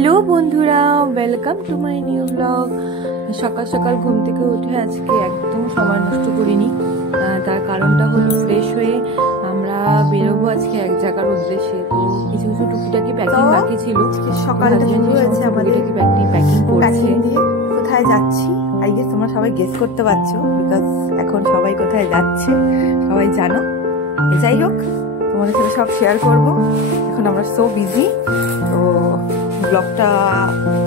Hello বন্ধুরা, welcome to my new blog. সকাল সকাল ঘুম থেকে উঠে আজকে একদম সময় নষ্ট করিনি। তার কারণটা হলো ফ্রেশ হয়ে আমরা বেরোবো আজকে এক জায়গার উদ্দেশ্যে। তো কিছু কিছু টুকিটাকি প্যাকিং বাকি ছিল। সকাল হয়েছে আমাদের প্যাকিং করছে। কোথায় যাচ্ছি আই গেস তোমরা সবাই গেস করতে পারছো, বিকজ এখন সবাই কোথায় যাচ্ছে সবাই জানো। যাই হোক, তোমাদের সাথে সব শেয়ার করবো। এখন আমরা সো বিজি, তো ব্লগটা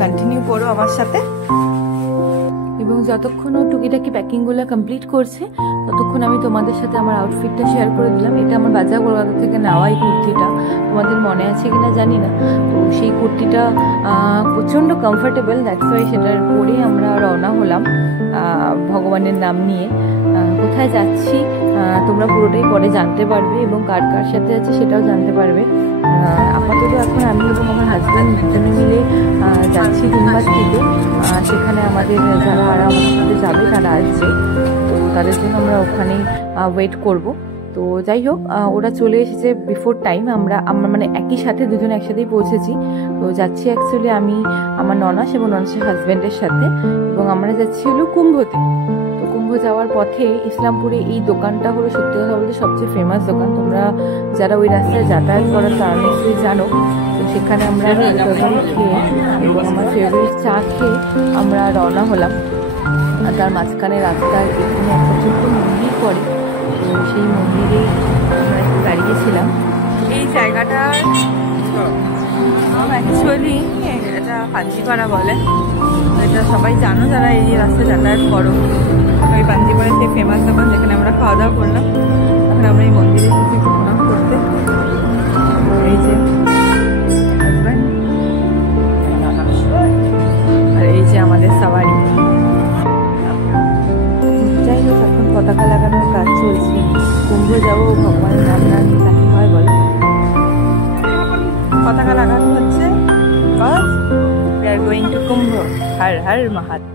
কন্টিনিউ করো আমার সাথে। এবং যতক্ষণ ও টুকিটাকি প্যাকিংগুলো কমপ্লিট করছে ততক্ষণ আমি তোমাদের সাথে আমার আউটফিটটা শেয়ার করে দিলাম। এটা আমার বাজার কলকাতা থেকে নেওয়া এই কুর্তিটা, তোমাদের মনে আছে কিনা জানি না। তো সেই কুর্তিটা প্রচণ্ড কমফোর্টেবল, দ্যাটস ওয়াই সেটার পরে আমরা রওনা হলাম ভগবানের নাম নিয়ে। কোথায় যাচ্ছি তোমরা পুরোটাই পরে জানতে পারবে, এবং কার কার সাথে আছে সেটাও জানতে পারবে। আপাতত এখন আমি এবং আমার হাজব্যান্ড দুজনে মিলে যাচ্ছি ধূমবাতিতে। সেখানে আমাদের যারা আর আমাদের সাথে যাবে তারা আসছে, তো তাদের জন্য আমরা ওখানেই ওয়েট করব। তো যাই হোক, ওরা চলে এসেছে বিফোর টাইম। আমরা মানে একই সাথে দুজনে একসাথেই পৌঁছেছি। তো যাচ্ছি অ্যাকচুয়ালি আমি আমার ননাস এবং ননাসের হাজব্যান্ডের সাথে, এবং আমরা যাচ্ছি হলো কুম্ভতে। তো কুম্ভ যাওয়ার পথে ইসলামপুরে এই দোকানটা হলো সত্যি কথা বলতে সবচেয়ে ফেমাস দোকান। তোমরা যারা ওই রাস্তায় যাতায়াত করার তারা নিশ্চয়ই জানো। তো সেখানে আমরা তরকারি খেয়ে এবং আমার ফেভারিট চা খেয়ে আমরা রওনা হলাম। আর তার মাঝখানে রাস্তার এখানে একটা ছোট্ট মন্দির পড়ে, তো সেই মন্দিরে আমরা একটু দাঁড়িয়েছিলাম। এই জায়গাটার অ্যাকচুয়ালি এটা পাঞ্জিপাড়া বলে। এটা সবাই জানো যারা এই রাস্তায় যাতায়াত করো। ওই পাঞ্জিপাড়া সেই ফেমাস দোকান যেখানে আমরা খাওয়া দাওয়া করলাম। এখন আমরা এই মন্দিরে এসেছি প্রণাম করতে। এই যে হাজব্যান্ড আর এই যে আমাদের সাওয়ারি। যাই হোক, এখন পতাকা লাগানোর কাজ চলছে। কুম্ভ যাবো ভগবানের নাম না নিয়ে তাকে হয় বলে। পতাকা লাগানো হচ্ছে, we are going to কুম্ভ, হর হর মহাদেব।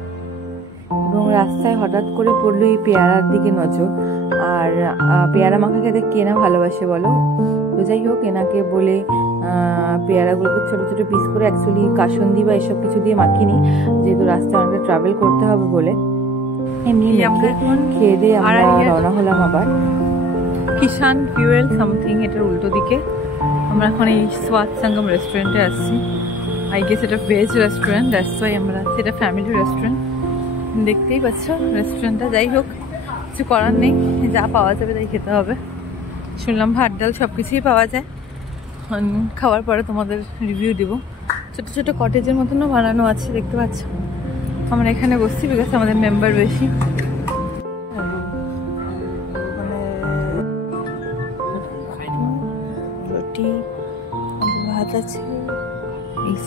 এবং রাস্তায় হঠাৎ করে পড়লো এই পেয়ারার দিকে নজর। আর পেয়ারা মাখা খেতে কে না ভালোবাসে বলো। তো যাই হোক, এনাকে বলে পেয়ারাগুলোকে ছোটো ছোটো পিস করে অ্যাকচুয়ালি কাসুন্দি বা এসব কিছু দিয়ে মাখিনি, যেহেতু রাস্তায় অনেকটা ট্রাভেল করতে হবে বলে। এমনি খেয়ে দিয়ে আমরা রওনা হলাম আবার। কিষান ফিউয়েল সামথিং, এটার উল্টো দিকে। আমরা এখন এই স্বাদ সঙ্গম রেস্টুরেন্টে আসছি। আই গেস এটা ভেজ রেস্টুরেন্ট, দ্যাটস ওয়াই আমরা আসছি। এটা ফ্যামিলি রেস্টুরেন্ট, দেখতেই পাচ্ছ রেস্টুরেন্টটা। যাই হোক, কিছু করার নেই, যা পাওয়া যাবে তাই খেতে হবে। শুনলাম ভাত ডাল সব কিছুই পাওয়া যায়। খাওয়ার পরে তোমাদের রিভিউ দিব। ছোটো ছোটো কটেজের মতনও বানানো আছে, দেখতে পাচ্ছ। আমরা এখানে বসছি বিকজ আমাদের মেম্বার বেশি। রুটি, ভাত আছে,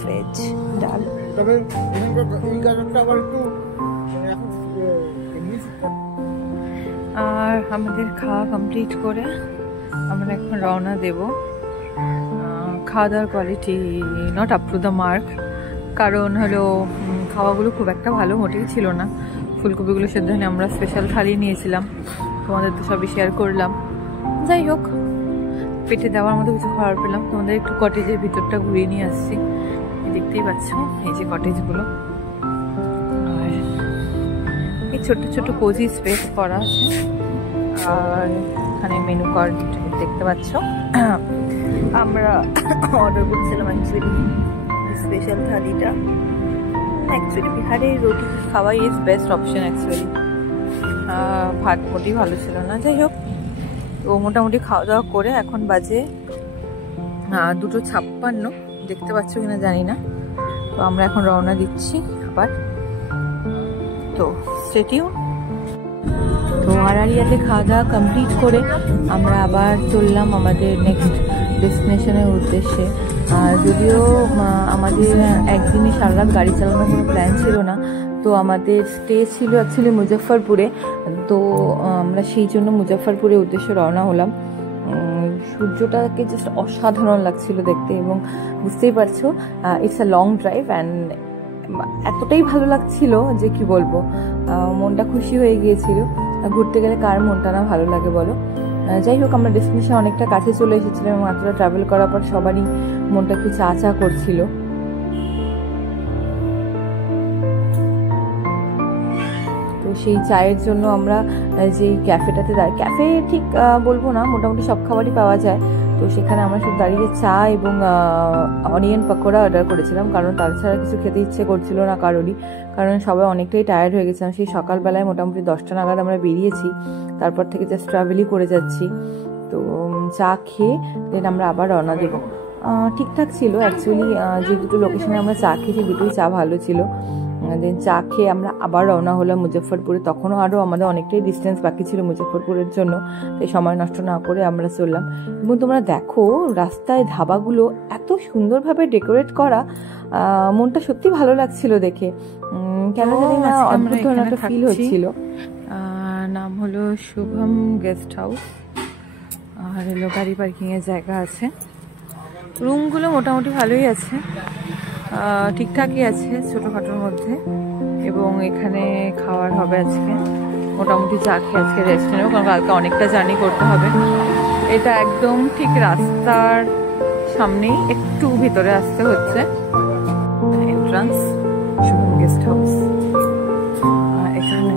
ভেজ ডাল। আর আমাদের খাওয়া কমপ্লিট করে আমরা এখন রওনা দেব। খাওয়া দাওয়ার quality not up to the mark, কারণ হলো খাওয়াগুলো খুব একটা ভালো মোটেই ছিল না। ফুলকপিগুলো সেদ্ধ হয়নি, আমরা স্পেশাল থালি নিয়েছিলাম, তোমাদের তো সবই শেয়ার করলাম। যাই হোক, পেটে দেওয়ার মতো কিছু খাবার পেলাম। তোমাদের একটু কটেজের ভিতরটা ঘুরিয়ে নিয়ে আসছি। দেখতেই পাচ্ছ এই যে কটেজগুলো, আর এই ছোট্ট ছোট্ট কোজি স্পেস করা আছে। আর এখানে মেনু কার্ড দেখতে পাচ্ছ। আমরা অর্ডার করছিলাম অ্যাকচুয়ালি স্পেশাল থালিটা। অ্যাকচুয়ালি বিহারের রুটি খাওয়াই ইজ বেস্ট অপশন অ্যাকচুয়ালি। ভাত মোটেই ভালো ছিল না। যাই হোক, তো মোটামুটি খাওয়া দাওয়া করে এখন বাজে 2:56, দেখতে পাচ্ছ কিনা জানি না। তো আমরা এখন রওনা দিচ্ছি আবার। তো সেটিও তো আড়ারিয়াতে খাওয়া দাওয়া কমপ্লিট করে আমরা আবার চললাম আমাদের নেক্সট ডেস্টিনেশনের উদ্দেশ্যে। যদিও আমাদের একদিনই সারা রাত গাড়ি চালানোর কোনো প্ল্যান ছিল না, তো আমাদের স্টে ছিল অ্যাকচুয়ালি মুজফ্ফরপুরে। তো আমরা সেই জন্য মুজফ্ফরপুরের উদ্দেশ্যে রওনা হলাম। সূর্যটাকে জাস্ট অসাধারণ লাগছিল দেখতে, এবং বুঝতেই পারছো it's a long drive and এতটাই ভালো লাগছিল যে কি বলবো, মনটা খুশি হয়ে গিয়েছিল। ঘুরতে গেলে কার মনটা না ভালো লাগে বলো। যাই হোক, আমরা ডেস্টিনেশন অনেকটা কাছে চলে এসেছিলাম এবং এতটা ট্রাভেল করার পর সবারই মনটা একটু চা চা করছিল। সেই চায়ের জন্য আমরা যেই ক্যাফেটাতে ক্যাফে ঠিক বলবো না, মোটামুটি সব খাবারই পাওয়া যায়। তো সেখানে আমরা সব দাঁড়িয়ে চা এবং অনিয়ন পকোড়া অর্ডার করেছিলাম, কারণ তাছাড়া কিছু খেতে ইচ্ছে করছিল না কারোরই, কারণ সবাই অনেকটাই টায়ার্ড হয়ে গেছিলাম। সেই সকালবেলায় মোটামুটি 10টা নাগাদ আমরা বেরিয়েছি, তারপর থেকে জাস্ট ট্রাভেলই করে যাচ্ছি। তো চা খেয়ে দেন আমরা আবার রওনা দেবো। ঠিকঠাক ছিল অ্যাকচুয়ালি, যে দুটো লোকেশনে আমরা চা খেয়েছি দুটোই চা ভালো ছিল। দেন চা খেয়ে আমরা আবার রওনা হলাম মুজফ্ফরপুরে। তখনও আরও আমাদের অনেকটাই ডিস্টেন্স বাকি ছিল মুজফ্ফরপুরের জন্য, তাই সময় নষ্ট না করে আমরা চললাম। এবং তোমরা দেখো রাস্তায় ধাবাগুলো এত সুন্দরভাবে ডেকোরেট করা, মনটা সত্যি ভালো লাগছিল দেখে। কেন জানি না অদ্ভুত ধরনের একটা ফিল হচ্ছিল। নাম হলো শুভম গেস্ট হাউস, আর এলো গাড়ি পার্কিংয়ের জায়গা আছে। রুমগুলো মোটামুটি ভালোই আছে, ঠিকঠাকই আছে ছোটোখাটোর মধ্যে। এবং এখানে খাওয়ার হবে আজকে, মোটামুটি চা খেয়ে আজকে রেস্ট নেব, কারণ কালকে অনেকটা জার্নি করতে হবে। এটা একদম ঠিক রাস্তার সামনেই, একটু ভিতরে আসতে হচ্ছে। এন্ট্রান্স শুভম গেস্ট হাউস, এখানে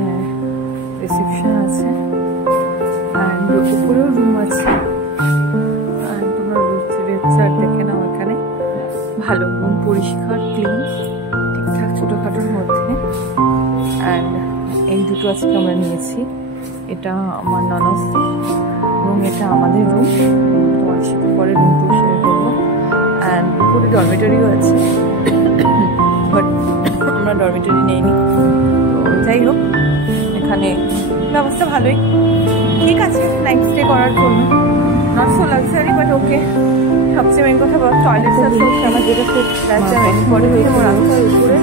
রিসেপশন আছে, অ্যান্ড উপরেও রুম আছে। দেখে নাও এখানে ভালো রুম, পরিষ্কার ক্লিন, ঠিকঠাক ছোটোখাটোর মধ্যে। অ্যান্ড এই দুটো আজকে আমরা নিয়েছি, এটা আমার ননদ এবং এটা আমাদের রুম। তোমার সাথে পরে রুম টু শেয়ার করবো। অ্যান্ড উপরে ডরমেটরিও আছে, বাট আমরা ডরমেটরি নেইনি। তো যাই হোক, এখানে ব্যবস্থা ভালোই, ঠিক আছে নাইট স্টে করার জন্য। নট সো লাক্সারি বাট ওকে। সবচেয়ে মেন কথা বল, টয়লেট আমার যেটা পরে হয়ে যাবো রাস্তার উপরে,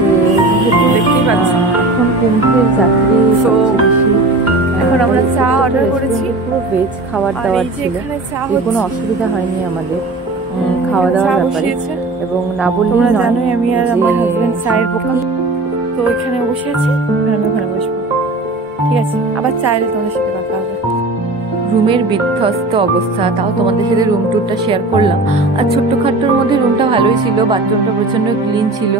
দেখতেই পাচ্ছি এখন কুম্ভের যাত্রী। তো এখন আমরা চা অর্ডার করেছি, পুরো ভেজ খাবার দাবার ছিল, কোনো অসুবিধা হয়নি আমাদের খাওয়া দাওয়ার ব্যাপারে। এবং না বললে তোমরা জানোই আমি আর আমার হাজবেন্ড চায়ের পোকা, তো ওইখানে বসে আছি, আমি ওখানে বসবো। ঠিক আছে, আবার চাইলে তোমাদের সাথে কথা হবে। রুমের বিধ্বস্ত অবস্থা, তাও তোমাদের সাথে রুম ট্যুরটা শেয়ার করলাম। আর ছোট্টখাট্টোর মধ্যে রুমটা ভালোই ছিল, বাথরুমটা প্রচণ্ড ক্লিন ছিল,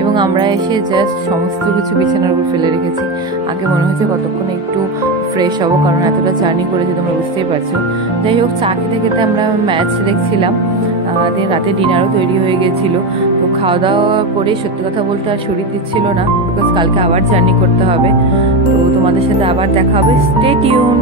এবং আমরা এসে জাস্ট সমস্ত কিছু বিছানার উপর ফেলে রেখেছি। আগে মনে হয়েছে কতক্ষণ একটু ফ্রেশ হবো, কারণ এতটা জার্নি করেছি তোমরা বুঝতেই পারছো। যাই হোক, চা খেতে খেতে আমরা ম্যাচ দেখছিলাম, দিন রাতে ডিনারও তৈরি হয়ে গেছিলো। তো খাওয়া দাওয়া করে সত্যি কথা বলতে আর শরীর দিচ্ছিল না, বিকজ কালকে আবার জার্নি করতে হবে। তো তোমাদের সাথে আবার দেখা হবে, স্টে টিউন।